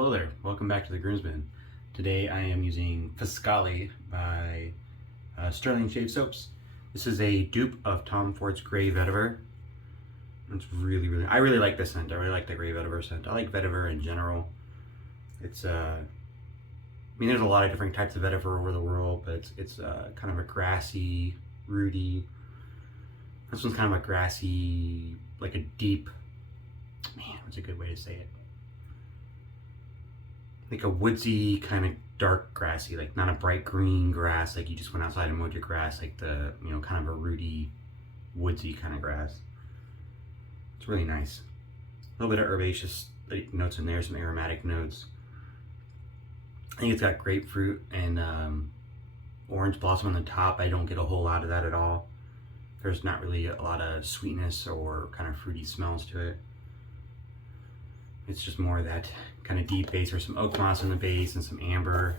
Hello there, welcome back to the Groomsman. Today I am using Faskally by Stirling Shave Soaps. This is a dupe of Tom Ford's Gray Vetiver. It's I really like this scent. I really like the Gray Vetiver scent. I like vetiver in general. It's I mean, there's a lot of different types of vetiver over the world, but it's kind of a grassy, rooty. This one's kind of a grassy, like a deep, man, what's a good way to say it? Like a woodsy, kind of dark grassy, like not a bright green grass, like you just went outside and mowed your grass, like the, you know, kind of a rooty, woodsy kind of grass. It's really nice. A little bit of herbaceous notes in there, some aromatic notes. I think it's got grapefruit and orange blossom on the top. I don't get a whole lot of that at all. There's not really a lot of sweetness or kind of fruity smells to it. It's just more of that kind of deep base. There's some oak moss in the base and some amber.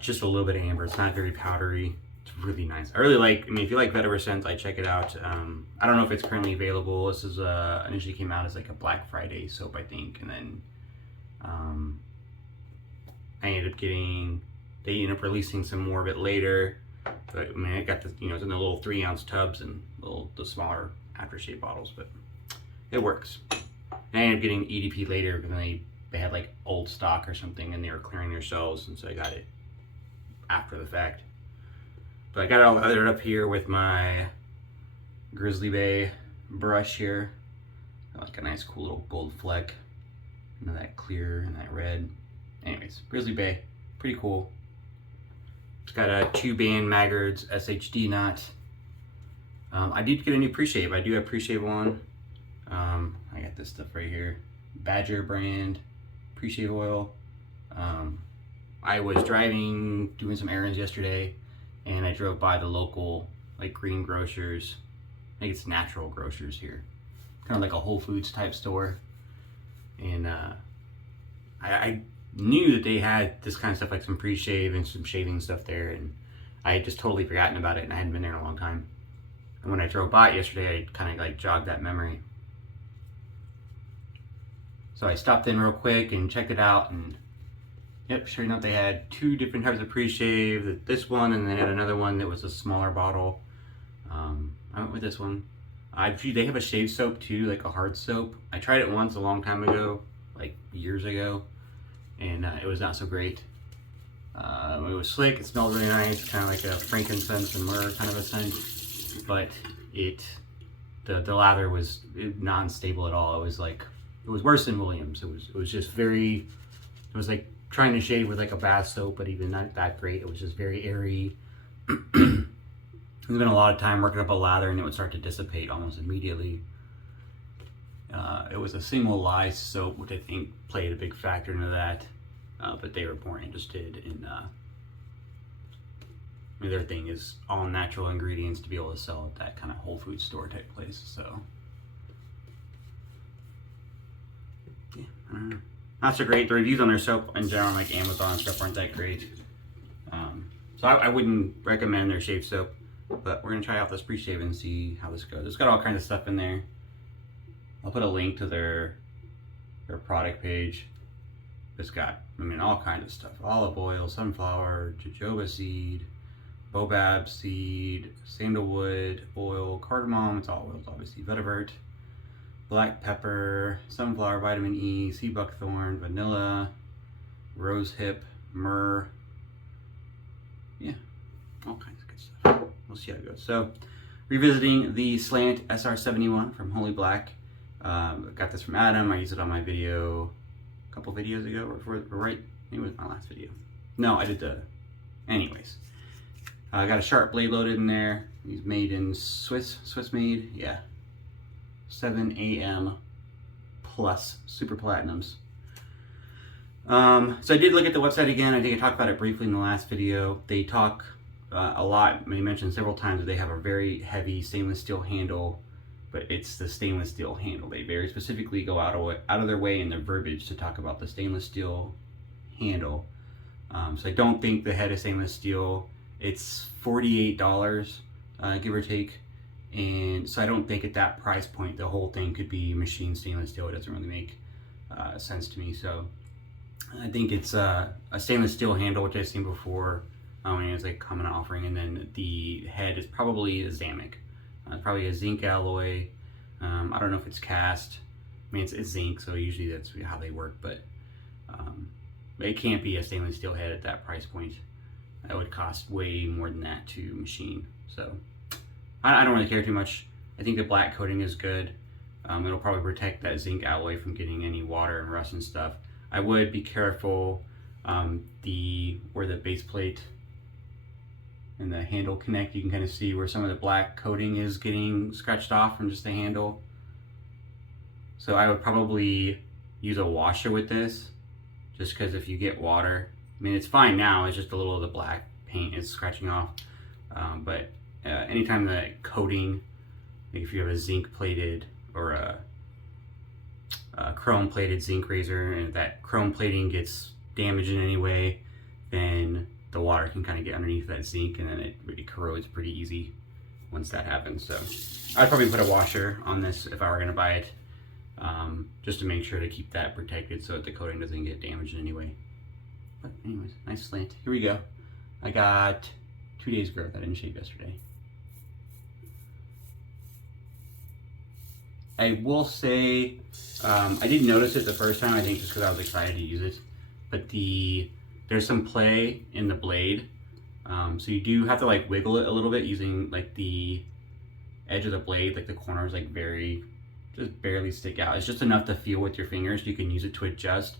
Just a little bit of amber. It's not very powdery. It's really nice. I really like, I mean, if you like vetiver scents, I check it out. I don't know if it's currently available. This is initially came out as like a Black Friday soap, I think. And then I ended up getting, they ended up releasing some more of it later. But I mean, I got the, you know, it's in the little 3-ounce tubs and the smaller aftershave bottles, but it works. And I ended up getting EDP later because they had like old stock or something and they were clearing their shelves, and so I got it after the fact. But I got it all lathered up here with my Grizzly Bay brush here. Got like a nice cool little gold fleck. You know, that clear and that red. Anyways, Grizzly Bay, pretty cool. It's got a 2-band Maggards SHD knot. I did get a new Preshave. I do have Preshave on. I got this stuff right here, Badger brand Preshave oil. I was driving, doing some errands yesterday, and I drove by the local like green grocers. I think it's Natural Grocers here, kind of like a Whole Foods type store. And I knew that they had this kind of stuff, like some Preshave and some shaving stuff there, and I had just totally forgotten about it, and I hadn't been there in a long time. And when I drove by it yesterday, I kind of like jogged that memory. So I stopped in real quick and checked it out, and yep, sure enough, they had 2 different types of Preshave. This one, and they had another one that was a smaller bottle. I went with this one. They have a shave soap too, like a hard soap. I tried it once a long time ago, like years ago, and it was not so great. It was slick, it smelled really nice, kind of like a frankincense and myrrh kind of a scent, but the lather was non-stable at all. It was like, it was worse than Williams. It was just very, it was like trying to shave with like a bath soap, but even not that great. It was just very airy. There's been a lot of time working up a lather, and it would start to dissipate almost immediately. It was a single lye soap, which I think played a big factor into that. But they were more interested in, I mean, their thing is all natural ingredients to be able to sell at that kind of Whole Foods store type place. So yeah, I don't know. Not so great. The reviews on their soap in general, like Amazon and stuff, aren't that great. So I wouldn't recommend their shave soap, but we're gonna try out this Preshave and see how this goes. It's got all kinds of stuff in there. I'll put a link to their product page. It's got, I mean, all kinds of stuff: olive oil, sunflower, jojoba seed, baobab seed, sandalwood oil, cardamom. It's all oils, obviously. Vetiver, black pepper, sunflower, vitamin E, sea buckthorn, vanilla, rosehip, myrrh. Yeah, all kinds of good stuff. We'll see how it goes. So, revisiting the Slant SR71 from Holy Black. Got this from Adam. I used it on my video a couple videos ago, or right, maybe it was my last video. No, I did anyways. I got a sharp blade loaded in there. He's made in Swiss made, yeah. 7AM plus super platinums. So I did look at the website again. I think I talked about it briefly in the last video. They talk a lot. They mentioned several times that they have a very heavy stainless steel handle, but it's the stainless steel handle. They very specifically go out of their way in their verbiage to talk about the stainless steel handle. So I don't think the head is stainless steel. It's $48, give or take. And so I don't think at that price point the whole thing could be machined stainless steel. It doesn't really make sense to me. So I think it's a stainless steel handle, which I've seen before. And it's like a common offering, and then the head is probably a Zamic. Probably a zinc alloy. I don't know if it's cast. I mean, it's zinc, so usually that's how they work, but it can't be a stainless steel head at that price point. That would cost way more than that to machine. So I don't really care too much. I think the black coating is good. It'll probably protect that zinc alloy from getting any water and rust and stuff. I would be careful where the base plate and the handle connect. You can kind of see where some of the black coating is getting scratched off from just the handle. So I would probably use a washer with this, just because if you get water, I mean, it's fine now, it's just a little of the black paint is scratching off. But anytime the coating, like if you have a zinc plated or a chrome plated zinc razor, and if that chrome plating gets damaged in any way, then the water can kind of get underneath that zinc, and then it corrodes pretty easy once that happens. So I'd probably put a washer on this if I were going to buy it, just to make sure to keep that protected so that the coating doesn't get damaged in any way. But anyways, nice slant. Here we go. I got 2 days growth. I didn't shave yesterday. I will say, I didn't notice it the first time, I think just because I was excited to use it, but there's some play in the blade. So you do have to like wiggle it a little bit using like the edge of the blade, like the corners like just barely stick out. It's just enough to feel with your fingers. You can use it to adjust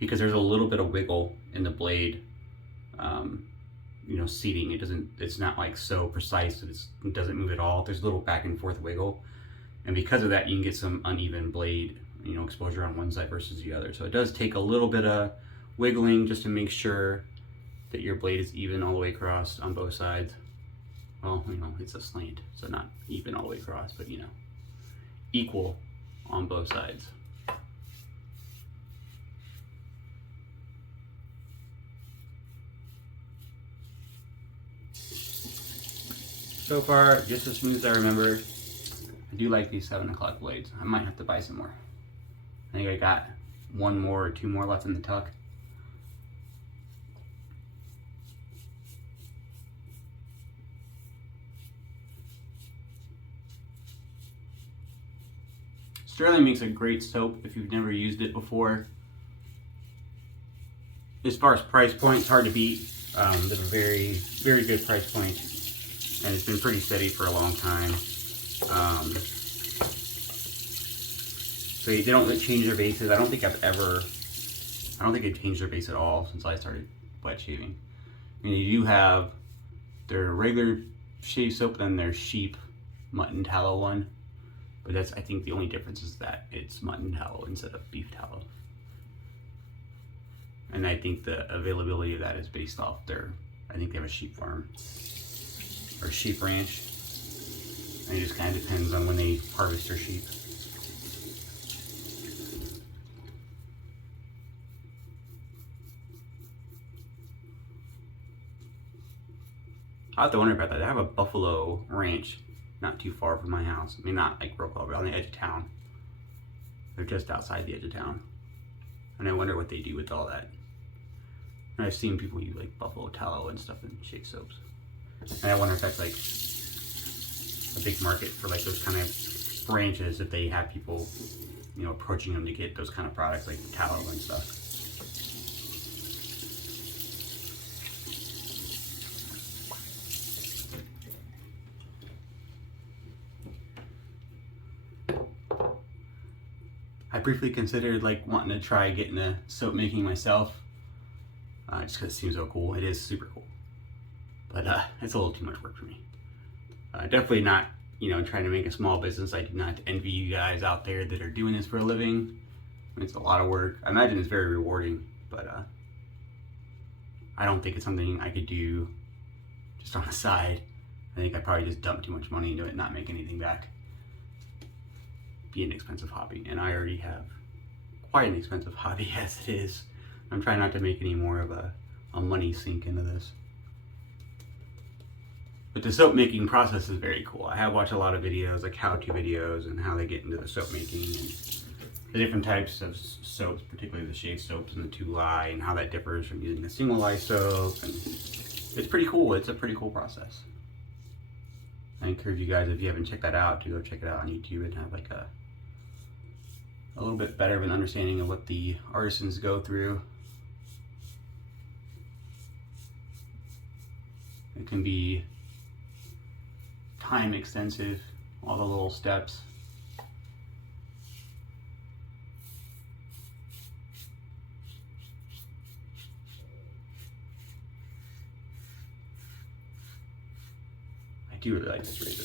because there's a little bit of wiggle in the blade, seating. It's not like so precise that it doesn't move at all. There's a little back and forth wiggle. And because of that, you can get some uneven blade, exposure on one side versus the other. So it does take a little bit of wiggling just to make sure that your blade is even all the way across on both sides. Well, it's a slant, so not even all the way across, but equal on both sides. So far, just as smooth as I remember. I do like these 7 o'clock blades. I might have to buy some more. I think I got 1 more or 2 more left in the tuck. Stirling makes a great soap if you've never used it before. As far as price point, it's hard to beat. There's a very, very good price point, and it's been pretty steady for a long time. So they don't change their bases. I don't think they've changed their base at all since I started wet shaving. I mean, you do have their regular shave soap, then their sheep mutton tallow one. But I think the only difference is that it's mutton tallow instead of beef tallow. And I think the availability of that is based off I think they have a sheep farm or sheep ranch. And it just kind of depends on when they harvest their sheep. I have to wonder about that. They have a buffalo ranch not too far from my house. I mean, not like real close, but on the edge of town. They're just outside the edge of town. And I wonder what they do with all that. And I've seen people use like buffalo tallow and stuff in shave soaps. And I wonder if that's like a big market for like those kind of branches, if they have people, approaching them to get those kind of products like tallow and stuff. I briefly considered like wanting to try getting the soap making myself, just because it seems so cool. It is super cool, but it's a little too much work for me. Definitely not, trying to make a small business. I do not envy you guys out there that are doing this for a living. It's a lot of work. I imagine it's very rewarding, but I don't think it's something I could do just on the side. I think I'd probably just dump too much money into it and not make anything back. Be an expensive hobby, and I already have quite an expensive hobby as it is. I'm trying not to make any more of a money sink into this. But the soap making process is very cool. I have watched a lot of videos, like how-to videos, and how they get into the soap making. And the different types of soaps, particularly the shave soaps and the 2-lye, and how that differs from using a single lye soap. And it's pretty cool. It's a pretty cool process. I encourage you guys, if you haven't checked that out, to go check it out on YouTube and have like a little bit better of an understanding of what the artisans go through. It can be time extensive, all the little steps. I do really like this razor.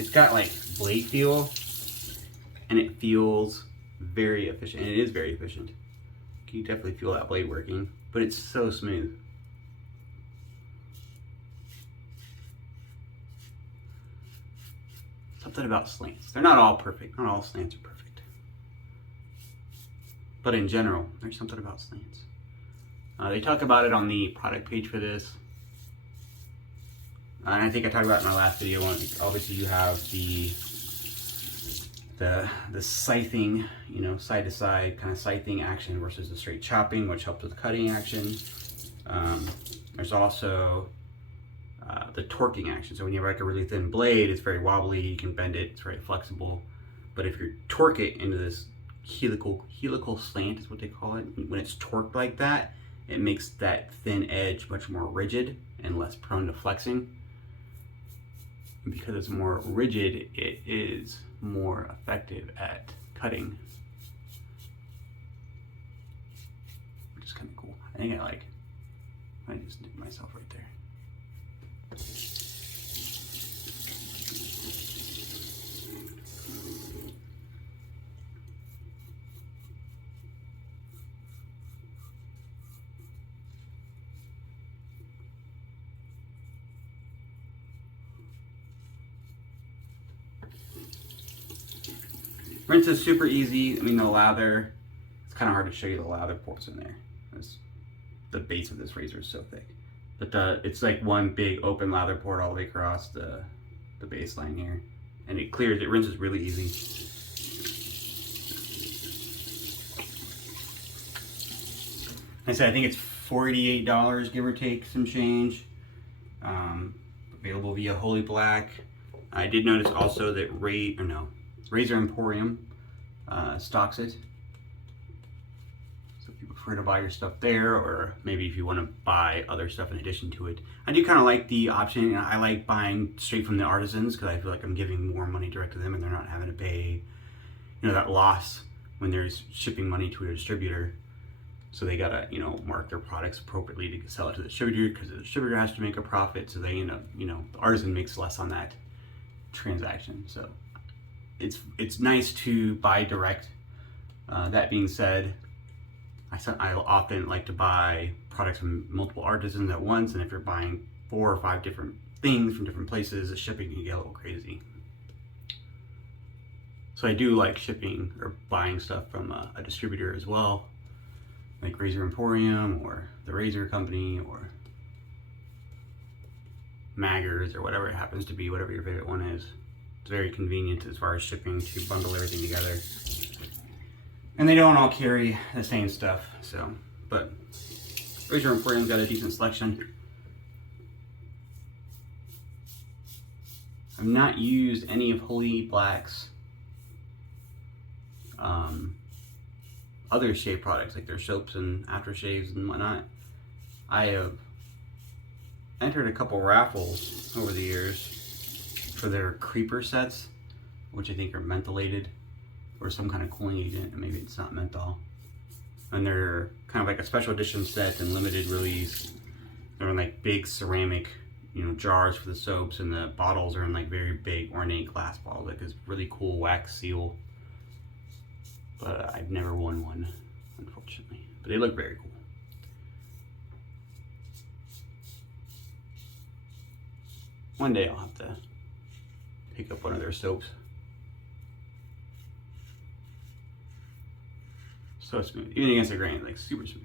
It's got like blade feel, and it feels very efficient, and it is very efficient. You can definitely feel that blade working, but it's so smooth. Something about slants. They're not all perfect. Not all slants are perfect. But in general, there's something about slants. They talk about it on the product page for this. And I think I talked about it in my last video. Obviously you have the scything, you know, side to side kind of scything action versus the straight chopping, which helps with cutting action. There's also the torquing action. So when you have like a really thin blade, it's very wobbly, you can bend it, it's very flexible. But if you torque it into this helical slant is what they call it, when it's torqued like that, it makes that thin edge much more rigid and less prone to flexing. And because it's more rigid, it is more effective at cutting, which is kind of cool. I think I just did myself right there. Rinse is super easy. I mean, the lather, it's kind of hard to show you the lather ports in there. The base of this razor is so thick. But it's like one big open lather port all the way across the baseline here. And it clears, it rinses really easy. Like I said, I think it's $48, give or take some change. Available via Holy Black. I did notice also that Razor Emporium stocks it. So if you prefer to buy your stuff there, or maybe if you want to buy other stuff in addition to it. I do kind of like the option. I like buying straight from the artisans because I feel like I'm giving more money direct to them and they're not having to pay, you know, that loss when there's shipping money to a distributor. So they gotta, you know, mark their products appropriately to sell it to the distributor because the distributor has to make a profit. So they end up, you know, the artisan makes less on that transaction. So it's nice to buy direct. That being said, I often like to buy products from multiple artisans at once, and if you're buying 4 or 5 different things from different places, the shipping can get a little crazy. So I do like shipping or buying stuff from a distributor as well, like Razor Emporium or the Razor Company or Maggers or whatever it happens to be, whatever your favorite one is. It's very convenient as far as shipping to bundle everything together. And they don't all carry the same stuff, so, but Razor Emporium's got a decent selection. I've not used any of Holy Black's other shave products, like their soaps and aftershaves and whatnot. I have entered a couple raffles over the years for their creeper sets, which I think are mentholated or some kind of cooling agent, and maybe it's not menthol. And they're kind of like a special edition set and limited release. They're in like big ceramic, you know, jars for the soaps, and the bottles are in like very big ornate glass bottles, like this really cool wax seal. But I've never won one, unfortunately. But they look very cool. One day I'll have to pick up one of their soaps. So smooth, even against the grain, like super smooth.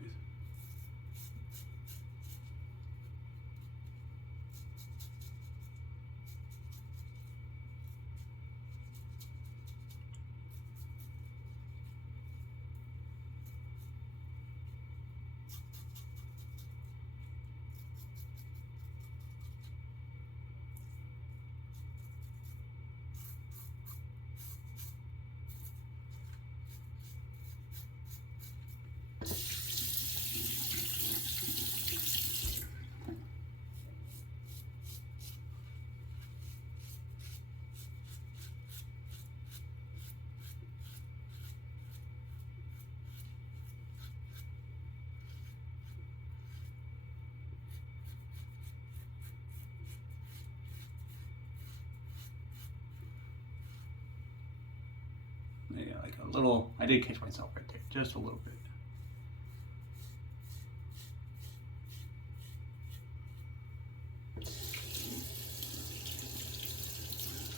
Yeah, like a little, I did catch myself right there, just a little bit.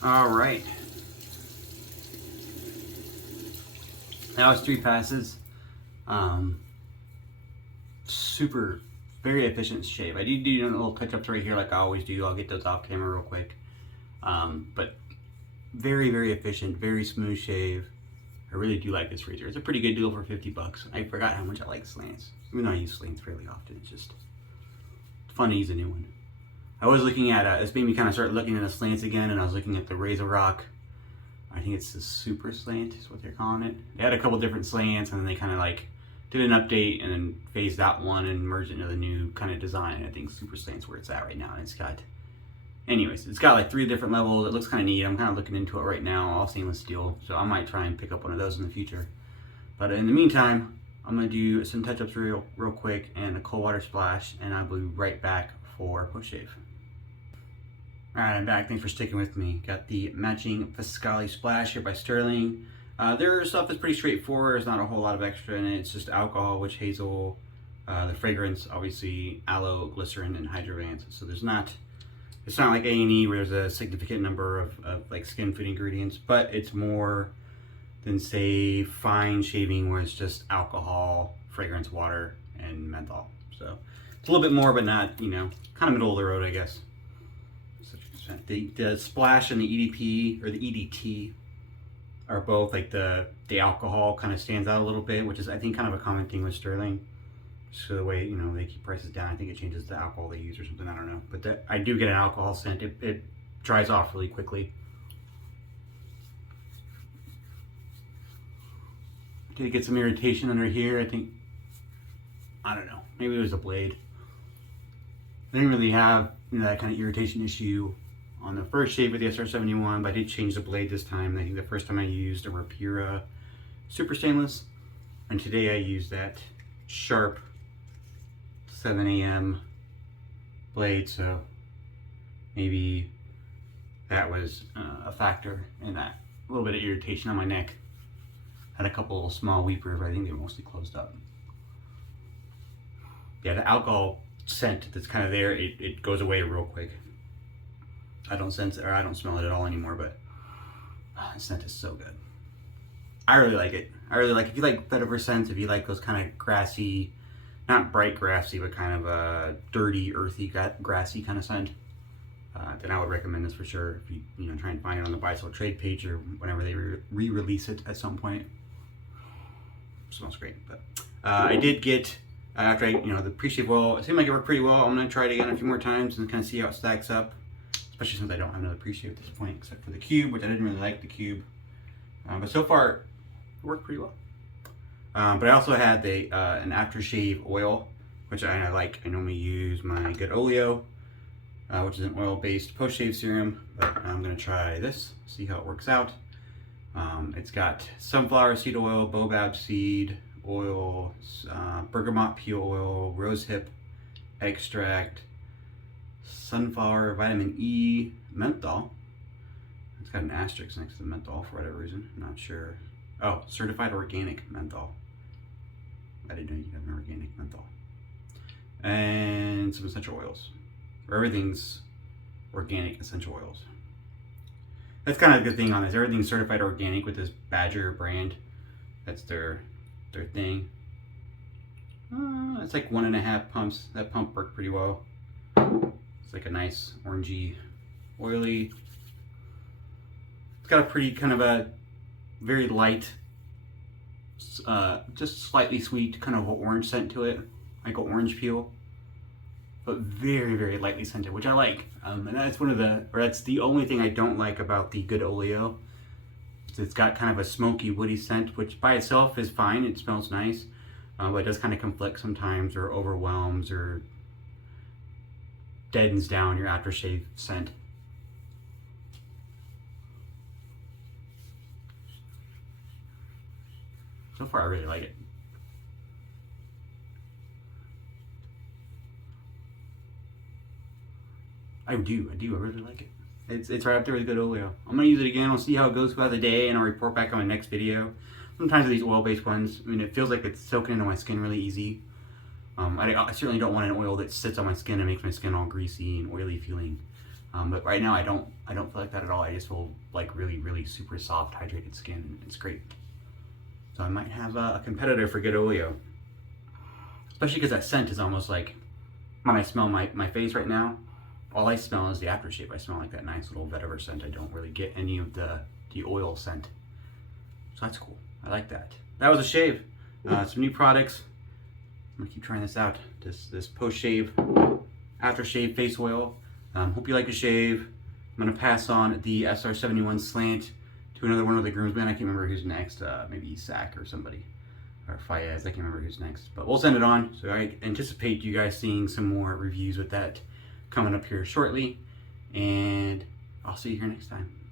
All right. That was 3 passes. Super, very efficient shave. I do little touch-ups right here like I always do. I'll get those off camera real quick. But very, very efficient, very smooth shave. I really do like this razor. It's a pretty good deal for 50 bucks. I forgot how much I like slants. Even though I use slants fairly often, it's just fun to use a new one. I was looking at, this made me kind of start looking at the slants again, and I was looking at the Razor Rock. I think it's the Super Slant is what they're calling it. They had a couple different slants, and then they kind of like did an update and then phased out one and merged it into the new kind of design. I think Super Slant's where it's at right now, and it's got, anyways, it's got like 3 different levels. It looks kind of neat. I'm kind of looking into it right now, all stainless steel, so I might try and pick up one of those in the future. But in the meantime, I'm gonna do some touch-ups real quick and a cold water splash, and I'll be right back for Preshave. Alright, I'm back. Thanks for sticking with me. Got the matching Faskally splash here by Stirling. Their stuff is pretty straightforward. There's not a whole lot of extra in it. It's just alcohol, witch hazel, the fragrance, obviously aloe, glycerin, and hydrovance. So there's not, it's not like A&E where there's a significant number of like skin food ingredients, but it's more than say fine shaving where it's just alcohol, fragrance, water, and menthol. So it's a little bit more, but not, you know, kind of middle of the road, I guess. The splash and the EDP or the EDT are both like the alcohol kind of stands out a little bit, which is I think kind of a common thing with Stirling. So the way, you know, they keep prices down, I think it changes the alcohol they use or something, I don't know. But I do get an alcohol scent. It dries off really quickly. Did get some irritation under here, I think, I don't know, maybe it was a blade. I didn't really have, you know, that kind of irritation issue on the first shave with the SR71, but I did change the blade this time. I think the first time I used a Rapira Super Stainless, and today I used that sharp 7 AM blade, so maybe that was a factor in that. A little bit of irritation on my neck. Had a couple small weepers, but I think they were mostly closed up. Yeah, the alcohol scent that's kind of there, it goes away real quick. I don't sense it, or I don't smell it at all anymore, but the scent is so good. I really like it. I really like, if you like vetiver scents, if you like those kind of grassy, not bright grassy, but kind of a dirty, earthy, grassy kind of scent, then I would recommend this for sure. If you know, try and find it on the Buy Sell Trade page or whenever they re-release it at some point. It smells great. But I did get, after the Preshave oil, it seemed like it worked pretty well. I'm gonna try it again a few more times and kind of see how it stacks up. Especially since I don't have another Preshave at this point, except for the cube, which I didn't really like the cube. But so far, it worked pretty well. But I also had an aftershave oil, which I like. I normally use my Good Oleo, which is an oil-based post-shave serum. But I'm gonna try this, see how it works out. It's got sunflower seed oil, baobab seed oil, bergamot peel oil, rosehip extract, sunflower vitamin E, menthol. It's got an asterisk next to the menthol for whatever reason. I'm not sure. Oh, certified organic menthol. I didn't know you could have an organic menthol. And some essential oils. Everything's organic essential oils. That's kind of the good thing on this. Everything's certified organic with this Badger brand. That's their thing. It's like 1.5 pumps. That pump worked pretty well. It's like a nice orangey, oily. It's got a pretty kind of a very light, just slightly sweet kind of orange scent to it, like an orange peel, but very, very lightly scented, which I like. And that's that's the only thing I don't like about the Good Oleo. It's got kind of a smoky, woody scent, which by itself is fine. It smells nice, but it does kind of conflict sometimes, or overwhelms, or deadens down your aftershave scent. So far, I really like it. I really like it. It's right up there with good oil. I'm gonna use it again. I'll see how it goes throughout the day, and I'll report back on my next video. Sometimes with these oil-based ones, I mean, it feels like it's soaking into my skin really easy. I certainly don't want an oil that sits on my skin and makes my skin all greasy and oily feeling. But right now I don't feel like that at all. I just feel like really super soft, hydrated skin. It's great. So I might have a competitor for good oleo. Especially because that scent is almost like, when I smell my face right now, all I smell is the aftershave. I smell like that nice little vetiver scent. I don't really get any of the oil scent. So that's cool. I like that. That was a shave. Some new products. I'm gonna keep trying this out. This post-shave, aftershave face oil. Hope you like the shave. I'm gonna pass on the SR71 Slant to another one of the groomsmen. I can't remember who's next. Maybe Sack or somebody. Or Fayez, I can't remember who's next. But we'll send it on. So I anticipate you guys seeing some more reviews with that coming up here shortly. And I'll see you here next time.